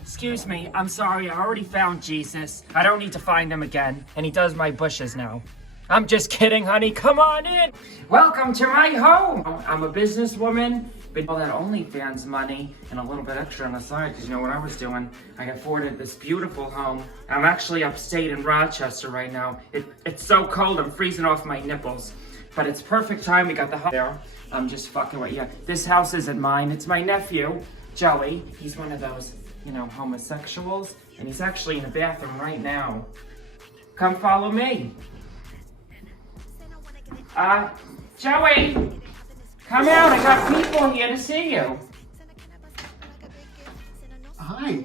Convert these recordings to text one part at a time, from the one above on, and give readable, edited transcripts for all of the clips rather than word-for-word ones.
Excuse me, I'm sorry, I already found Jesus. I don't need to find him again, and he does my bushes now. I'm just kidding, honey, come on in! Welcome to my home! I'm a businesswoman, but all that OnlyFans money and a little bit extra on the side, because you know what I was doing? I afforded this beautiful home. I'm actually upstate in Rochester right now. It's so cold, I'm freezing off my nipples. But it's perfect time, we got the house there. I'm just fucking with you. This house isn't mine, it's my nephew, Joey. He's one of those, you know, homosexuals, and he's actually in the bathroom right now. Come follow me. Joey, come out, I got people here to see you. Hi.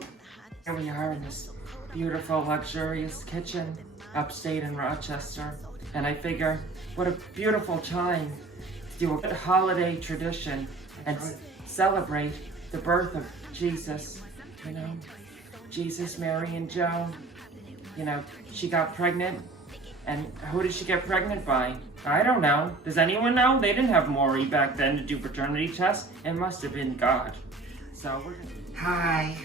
Here we are in this beautiful, luxurious kitchen, upstate in Rochester. And I figure, what a beautiful time to do a good holiday tradition and celebrate the birth of Jesus. You know, Jesus, Mary, and Joe. You know, she got pregnant. And who did she get pregnant by? I don't know. Does anyone know? They didn't have Maury back then to do paternity tests. It must have been God. So we're gonna... Hi.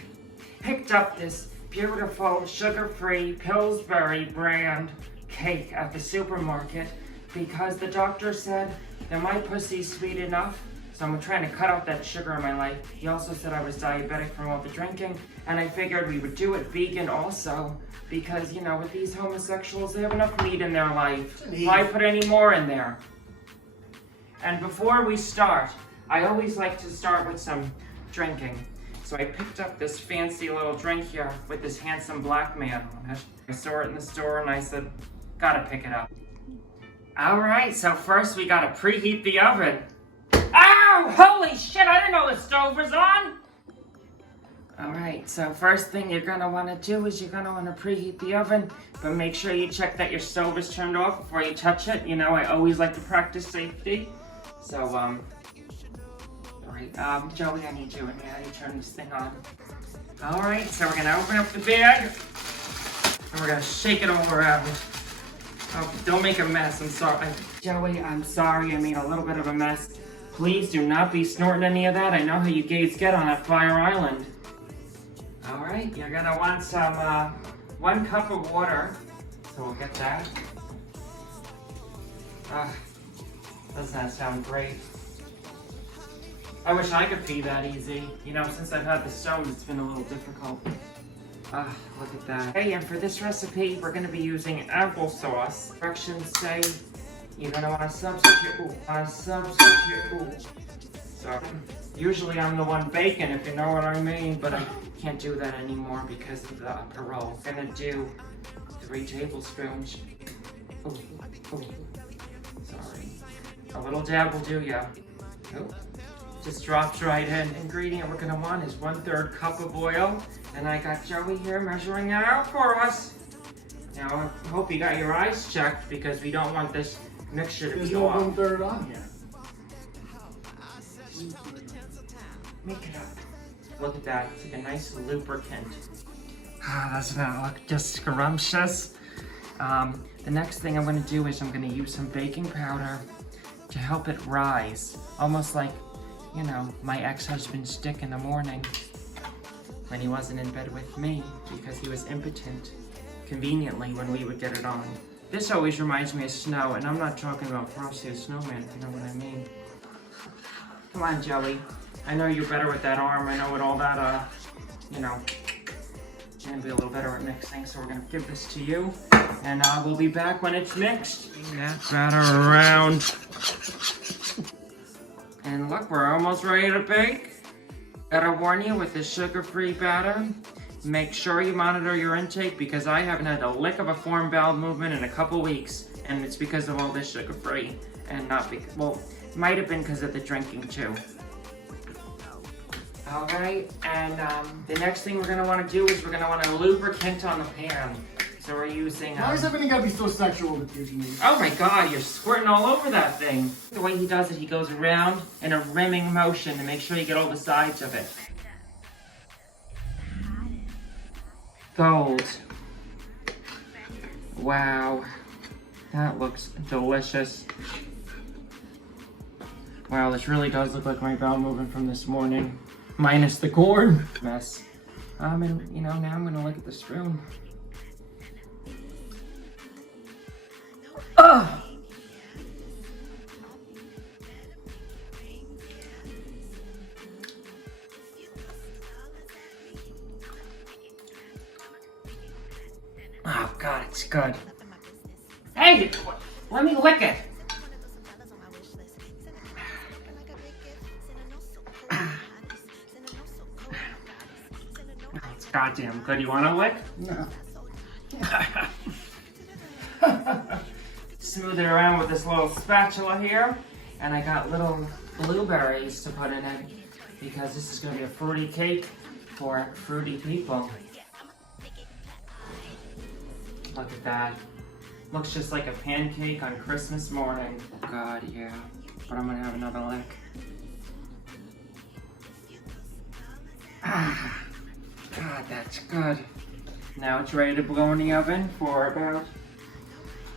Picked up this beautiful sugar-free Pillsbury brand cake at the supermarket because the doctor said that my pussy's sweet enough. So I'm trying to cut out that sugar in my life. He also said I was diabetic from all the drinking. And I figured we would do it vegan also. Because, you know, with these homosexuals, they have enough meat in their life. Why put any more in there? And before we start, I always like to start with some drinking. So I picked up this fancy little drink here with this handsome black man on it. I saw it in the store and I said, gotta pick it up. All right, so first we gotta preheat the oven. Ow! Holy shit, I didn't know the stove was on! Alright, so first thing you're gonna wanna do is you're gonna wanna preheat the oven, but make sure you check that your stove is turned off before you touch it. You know, I always like to practice safety. So, alright, Joey, I need you in here. You turn this thing on. Alright, so we're gonna open up the bag, and we're gonna shake it all around. Oh, don't make a mess, I'm sorry. Joey, I'm sorry, I made a little bit of a mess. Please do not be snorting any of that. I know how you gays get on that fire island. Alright, you're gonna want some, 1 cup of water. So we'll get that. Doesn't that sound great? I wish I could pee that easy. You know, since I've had the stone, it's been a little difficult. Look at that. Hey, and for this recipe, we're gonna be using applesauce. Directions say you're gonna want to substitute. So, usually I'm the one baking, if you know what I mean, but I can't do that anymore because of the parole. I'm gonna do 3 tablespoons. Oh, sorry. A little dab will do ya. Oh, just drops right in. Ingredient we're gonna want is 1/3 cup of oil, and I got Joey here measuring it out for us. Now, I hope you got your eyes checked because we don't want this mixture to be off. There's no 1/3 on here. Make it up. Look at that, it's like a nice lubricant. Doesn't that look just scrumptious? The next thing I'm gonna do is I'm gonna use some baking powder to help it rise. Almost like, you know, my ex-husband's dick in the morning when he wasn't in bed with me because he was impotent, conveniently, when we would get it on. This always reminds me of snow, and I'm not talking about Frosty the Snowman, if you know what I mean. Come on, Joey. I know you're better with that arm. I know with all that, you know, you're gonna be a little better at mixing, so we're gonna give this to you, and we'll be back when it's mixed. Bring that batter around. And look, we're almost ready to bake. Gotta warn you with the sugar-free batter, make sure you monitor your intake because I haven't had a lick of a foreign bowel movement in a couple weeks, and it's because of all this sugar-free, and not because, well, might have been because of the drinking too. Alright, and the next thing we're gonna wanna do is we're gonna want a lubricant on the pan. So we're using, Why is everything gotta be so sexual with you, Jenive? Oh my god, you're squirting all over that thing. The way he does it, he goes around in a rimming motion to make sure you get all the sides of it. Gold. Wow. That looks delicious. Wow, this really does look like my bowel movement from this morning. Minus the corn. Mess. Now I'm gonna look at the spoon. Ugh! Oh God, it's good. Hey, let me lick it. Oh, it's goddamn good. You want a lick? No. Smooth it around with this little spatula here, and I got little blueberries to put in it because this is going to be a fruity cake for fruity people. Look at that. Looks just like a pancake on Christmas morning. God, yeah. But I'm going to have another lick. Ah, God, that's good. Now it's ready to blow in the oven for about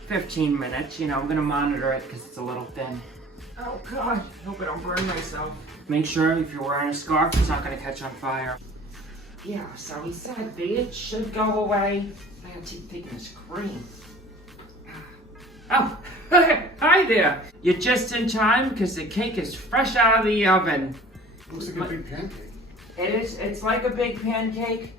15 minutes. I'm going to monitor it because it's a little thin. Oh God, hope I don't burn myself. Make sure if you're wearing a scarf, it's not going to catch on fire. Yeah, so he said it should go away. I gotta keep taking this cream. Oh, hi there. You're just in time because the cake is fresh out of the oven. Looks like a big pancake. It is. It's like a big pancake,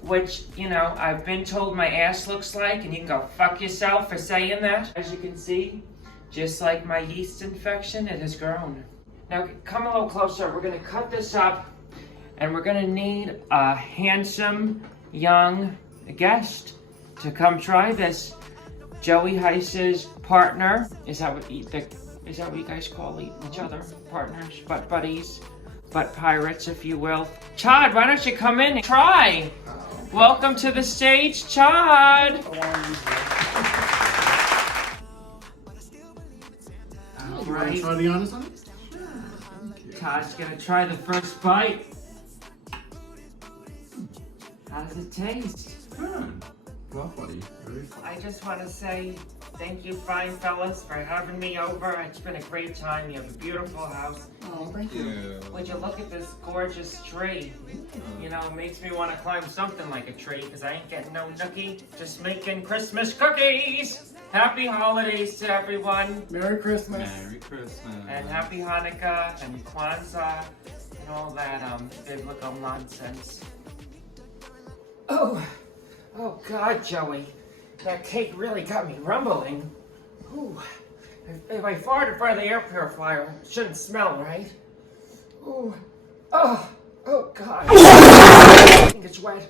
which, I've been told my ass looks like, and you can go fuck yourself for saying that. As you can see, just like my yeast infection, it has grown. Now, come a little closer. We're going to cut this up, and we're going to need a handsome, young guest to come try this. Joey Heiss's partner. Is that what you guys call each other? Partners, butt buddies, butt pirates, if you will. Chad, why don't you come in and try? Welcome to the stage, Chad. All right. Try the honest on it? Todd's gonna try the first bite. How does it taste? Good. Well, buddy. Very fun. I just want to say thank you, fine fellas, for having me over. It's been a great time. You have a beautiful house. Oh, thank you. Yeah. Would you look at this gorgeous tree? It makes me want to climb something like a tree because I ain't getting no nookie, just making Christmas cookies. Happy holidays to everyone. Merry Christmas. Merry Christmas. And happy Hanukkah and Kwanzaa and all that biblical nonsense. Oh God, Joey, that cake really got me rumbling. Ooh, if I fart in front of the air purifier, it shouldn't smell, right? Ooh, oh God. I think it's wet.